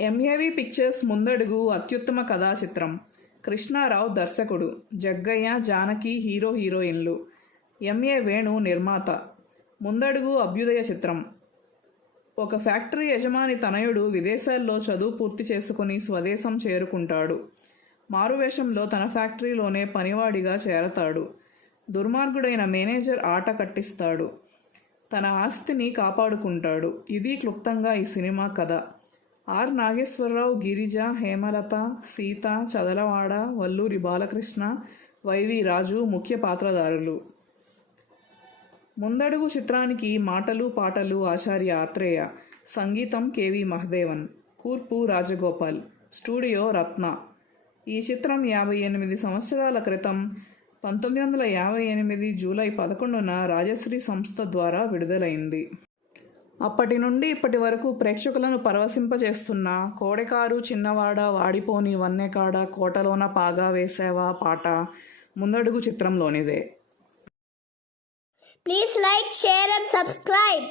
MAV pictures ముందడుగు అత్యుత్తమ కథా చిత్రం. కృష్ణారావు దర్శకుడు. జగ్గయ్య, జానకి హీరో హీరోయిన్లు. ఎంఏ వేణు నిర్మాత. ముందడుగు అభ్యుదయ చిత్రం. ఒక ఫ్యాక్టరీ యజమాని తనయుడు విదేశాల్లో చదువు పూర్తి చేసుకుని స్వదేశం చేరుకుంటాడు. మారువేషంలో తన ఫ్యాక్టరీలోనే పనివాడిగా చేరతాడు. దుర్మార్గుడైన మేనేజర్ ఆట కట్టిస్తాడు. తన ఆస్తిని కాపాడుకుంటాడు. ఇది క్లుప్తంగా ఈ సినిమా కథ. ఆర్ నాగేశ్వరరావు, గిరిజ, హేమలత, సీత, చదలవాడ, వల్లూరి బాలకృష్ణ, వైవి రాజు ముఖ్య పాత్రధారులు. ముందడుగు చిత్రానికి మాటలు పాటలు ఆచార్య ఆత్రేయ, సంగీతం కెవి మహదేవన్, కూర్పు రాజగోపాల్, స్టూడియో రత్న. ఈ చిత్రం 58 సంవత్సరాల క్రితం 1958 జూలై 11న రాజశ్రీ సంస్థ ద్వారా విడుదలైంది. అప్పటి నుండి ఇప్పటి వరకు ప్రేక్షకులను పరవశింపజేస్తున్న కోడెకారు చిన్నవాడ, వాడిపోని వన్నెకాడ, కోటలోన పాగా వేసావా పాట ముందడుగు చిత్రంలోనిదే. Please like, share and subscribe.